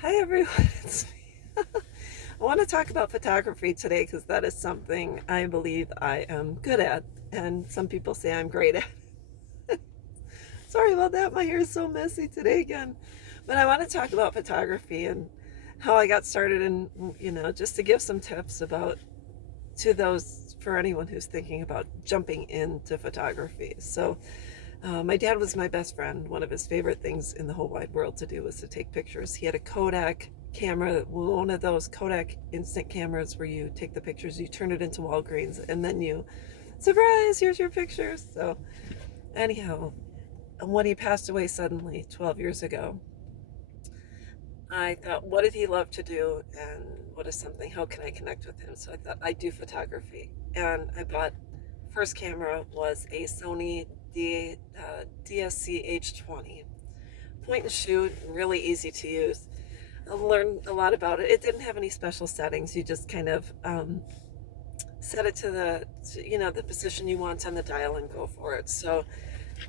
Hi everyone, it's me. I want to talk about photography today because that is something I believe I am good at, and some people say I'm great at. Sorry about that, my hair is so messy today again. But I want to talk about photography and how I got started, and just to give some tips about to those for anyone who's thinking about jumping into photography. My dad was my best friend. One of his favorite things in the whole wide world to do was to take pictures. He had a Kodak camera, one of those Kodak instant cameras where you take the pictures, you turn it into Walgreens, and then you, surprise, here's your pictures. So, anyhow, when he passed away suddenly 12 years ago, I thought, what did he love to do? And what is something, how can I connect with him? So I thought I'd do photography. And I bought, first camera was a Sony DSC H20. Point and shoot, really easy to use. I learned a lot about it. It didn't have any special settings. You just kind of set it to the position you want on the dial and go for it. So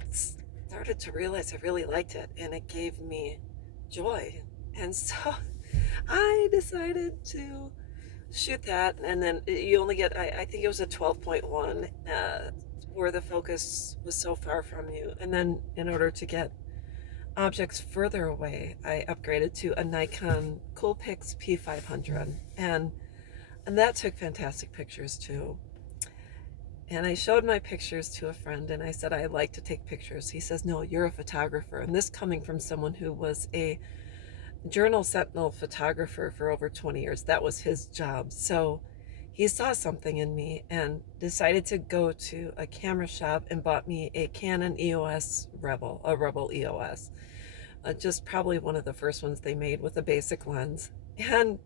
started to realize I really liked it, and it gave me joy. And so I decided to shoot that, and then you only get, I think it was a 12.1, where the focus was so far from you. And then in order to get objects further away, I upgraded to a Nikon Coolpix P500, and that took fantastic pictures too. And I showed my pictures to a friend, and I said I like to take pictures. He says, "No, you're a photographer." And this coming from someone who was a Journal Sentinel photographer for over 20 years. That was his job. So he saw something in me and decided to go to a camera shop and bought me a Canon EOS Rebel, a Rebel EOS. Just probably one of the first ones they made with a basic lens. And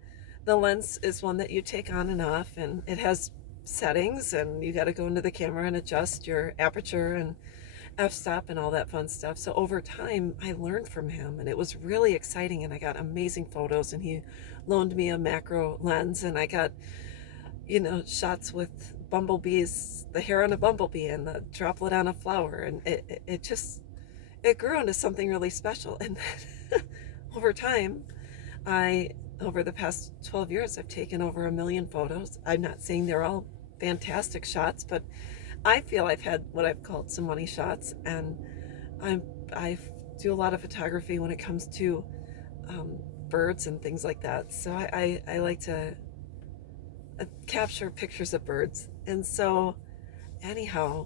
the lens is one that you take on and off, and it has settings, and you got to go into the camera and adjust your aperture and f-stop and all that fun stuff. So over time I learned from him, and it was really exciting, and I got amazing photos, and he loaned me a macro lens, and I got shots with bumblebees, the hair on a bumblebee and the droplet on a flower, and it just, it grew into something really special. And then over time, I over the past 12 years, I've taken over 1 million photos. I'm not saying they're all fantastic shots, but I feel I've had what I've called some money shots, and I'm I do a lot of photography when it comes to um, birds and things like that. So I like to capture pictures of birds. And so anyhow,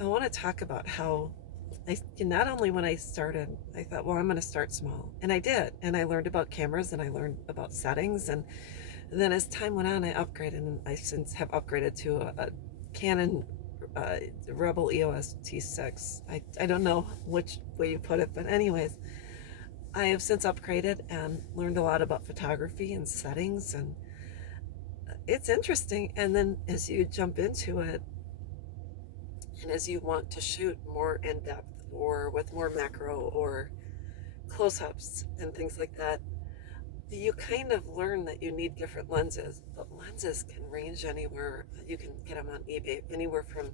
I want to talk about how not only when I started, I thought, well, I'm going to start small. And I did. And I learned about cameras, and I learned about settings. And then as time went on, I upgraded, and I since have upgraded to a Canon Rebel EOS T6. I don't know which way you put it, but anyways, I have since upgraded and learned a lot about photography and settings, and it's interesting. And then as you jump into it, and as you want to shoot more in depth or with more macro or close-ups and things like that, you kind of learn that you need different lenses. But lenses can range anywhere. You can get them on eBay anywhere from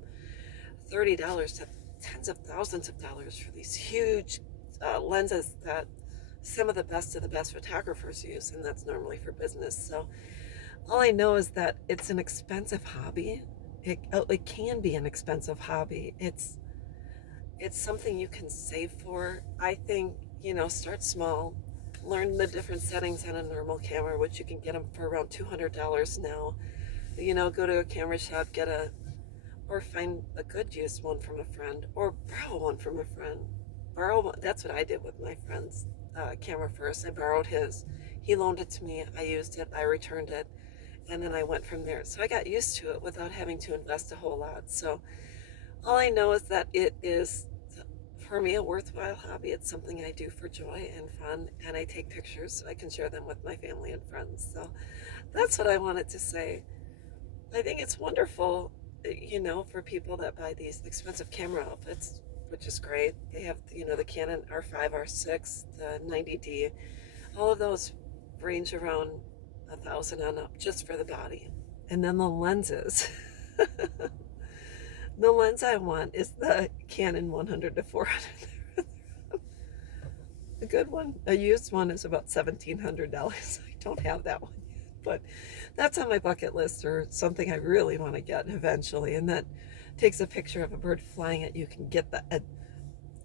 $30 to tens of thousands of dollars for these huge lenses that some of the best photographers use, and that's normally for business. So all I know is that it's an expensive hobby. It can be an expensive hobby. It's something you can save for. I think, start small, learn the different settings on a normal camera, which you can get them for around $200 now. Go to a camera shop, or find a good used one from a friend, or borrow one from a friend. Borrow one. That's what I did with my friend's camera first. I borrowed his. He loaned it to me. I used it. I returned it. And then I went from there. So I got used to it without having to invest a whole lot. So all I know is that it is, for me, a worthwhile hobby. It's something I do for joy and fun, and I take pictures so I can share them with my family and friends. So that's what I wanted to say. I think it's wonderful, for people that buy these expensive camera outfits, which is great. They have, the Canon R5, R6, the 90D. All of those range around 1,000 on up just for the body. And then the lenses. The lens I want is the Canon 100 to 400. A good one. A used one is about $1,700. I don't have that one yet, but that's on my bucket list, or something I really want to get eventually. And that takes a picture of a bird flying at you, can get the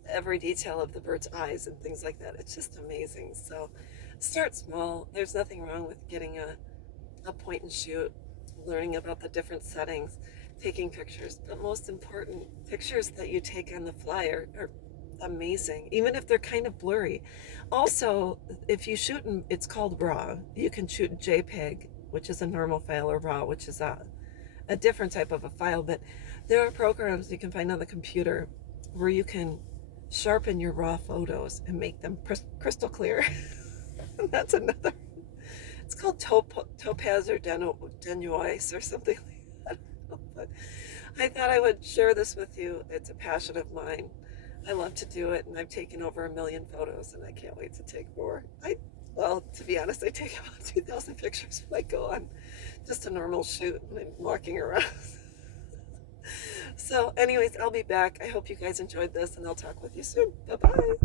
every detail of the bird's eyes and things like that. It's just amazing. So start small. There's nothing wrong with getting a point and shoot, learning about the different settings, taking pictures. But most important, pictures that you take on the fly are amazing, even if they're kind of blurry. Also, if you shoot in, it's called RAW. You can shoot JPEG, which is a normal file, or RAW, which is a different type of a file. But there are programs you can find on the computer where you can sharpen your raw photos and make them crystal clear. That's another. It's called Topaz or Denoise or something like that. I don't know, but I thought I would share this with you. It's a passion of mine. I love to do it, and I've taken over 1,000,000 photos, and I can't wait to take more. Well, to be honest, I take about 2,000 pictures when I go on just a normal shoot when I'm walking around. So anyways, I'll be back. I hope you guys enjoyed this, and I'll talk with you soon. Bye-bye.